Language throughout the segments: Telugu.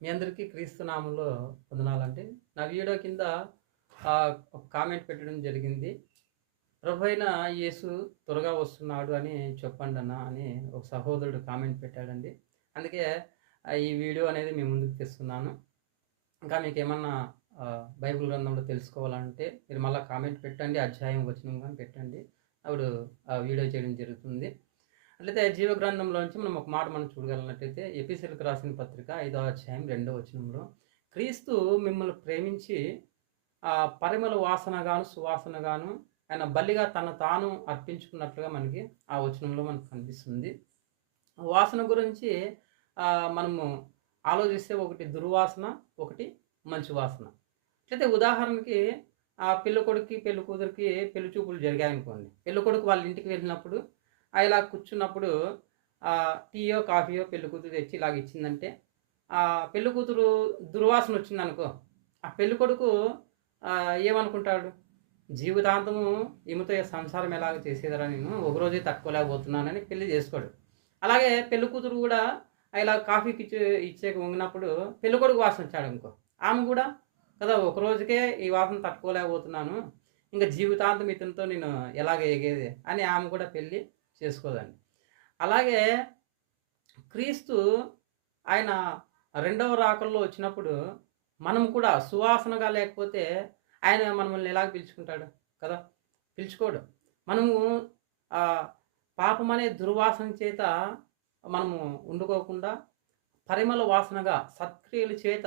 మీ అందరికీ క్రీస్తు నామంలో వందనాలండి. నా వీడియో కింద ఒక కామెంట్ పెట్టడం జరిగింది. ప్రభువైన యేసు త్వరగా వస్తున్నాడు అని చెప్పండన్నా అని ఒక సహోదరుడు కామెంట్ పెట్టాడండి. అందుకే ఈ వీడియో అనేది మీ ముందుకు తెస్తున్నాను. ఇంకా మీకేమన్నా బైబిల్ గ్రంథంలో తెలుసుకోవాలంటే మీరు మళ్ళా కామెంట్ పెట్టండి. అధ్యాయం, వచనం గాని పెట్టండి. అప్పుడు వీడియో చేయడం జరుగుతుంది. అట్లయితే జీవ గ్రంథంలోంచి మనం ఒక మాట చూడగలిగినట్లయితే ఎఫెసీయులకు రాసిన పత్రిక 5వ అధ్యాయం 2వ వచనంలో క్రీస్తు మిమ్మల్ని ప్రేమించి పరిమళ వాసనగాను సువాసనగాను ఆయన బలిగా తను తాను అర్పించుకున్నట్లుగా మనకి ఆ వచనంలో మనకు కనిపిస్తుంది. వాసన గురించి మనము ఆలోచిస్తే ఒకటి దుర్వాసన, ఒకటి మంచి వాసన. అట్లయితే ఉదాహరణకి పెళ్ళికొడుకుకి పెళ్లి కూతురికి పెళ్లి చూపులు జరిగాయనుకోండి. పెళ్ళికొడుకు వాళ్ళ ఇంటికి వెళ్ళినప్పుడు ఇలా కూర్చున్నప్పుడు టీయో కాఫీయో పెళ్లి కూతురు తెచ్చి ఇలాగ ఇచ్చిందంటే పెళ్లి కూతురు దుర్వాసన వచ్చిందనుకో, ఆ పెళ్లి కొడుకు ఏమనుకుంటాడు, జీవితాంతము ఈమెతో సంసారం ఎలాగ చేసేదరా, నేను ఒకరోజే తట్టుకోలేకపోతున్నానని పెళ్లి చేసుకోడు. అలాగే పెళ్లి కూతురు కూడా ఇలా కాఫీకి ఇచ్చే వంగినప్పుడు పెళ్లి కొడుకు వాసన వచ్చాడు అనుకో, ఆమె కూడా కదా ఒకరోజుకే ఈ వాసన తట్టుకోలేకపోతున్నాను, ఇంకా జీవితాంతం ఇతనితో నేను ఎలాగ ఎగేది అని ఆమె కూడా పెళ్ళి చేసుకోదండి. అలాగే క్రీస్తు ఆయన రెండవ రాకల్లో వచ్చినప్పుడు మనం కూడా సువాసనగా లేకపోతే ఆయన మనల్ని ఎలాగ పిలుచుకుంటాడు కదా, పిలుచుకోడు. మనము పాపం అనే దుర్వాసన చేత మనము ఉండుకోకుండా పరిమళ వాసనగా సత్క్రియల చేత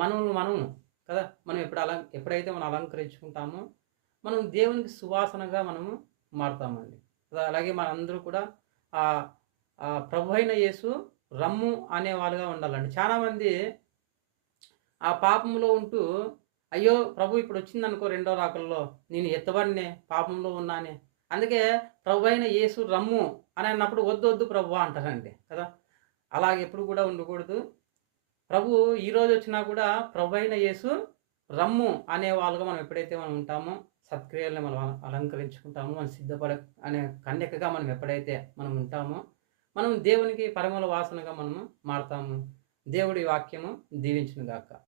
మనము కదా, మనం ఎప్పుడైతే మనం అలంకరించుకుంటామో మనం దేవునికి సువాసనగా మనము మారుతామండి. అలాగే మనందరూ కూడా ప్రభు అయిన యేసు రమ్ము అనేవాళ్ళుగా ఉండాలండి. చాలామంది ఆ పాపంలో ఉంటూ, అయ్యో ప్రభు ఇప్పుడు వచ్చిందనుకో రెండో రాకల్లో, నేను ఎత్తబడినే పాపంలో ఉన్నానే, అందుకే ప్రభు అయిన యేసు రమ్ము అని అన్నప్పుడు వద్దు ప్రభు అంటారండి కదా. అలాగే ఎప్పుడు కూడా ఉండకూడదు. ప్రభు ఈరోజు వచ్చినా కూడా ప్రభు అయిన యేసు రమ్ము అనే వాళ్ళుగా మనం ఎప్పుడైతే మనం ఉంటామో, సత్క్రియలను మనం అలంకరించుకుంటామో, మనం అనే కన్యకగా మనం ఎప్పుడైతే మనం ఉంటామో, మనం దేవునికి పరిమళ వాసనగా మనము మారుతాము. దేవుడి వాక్యము దీవించును గాక.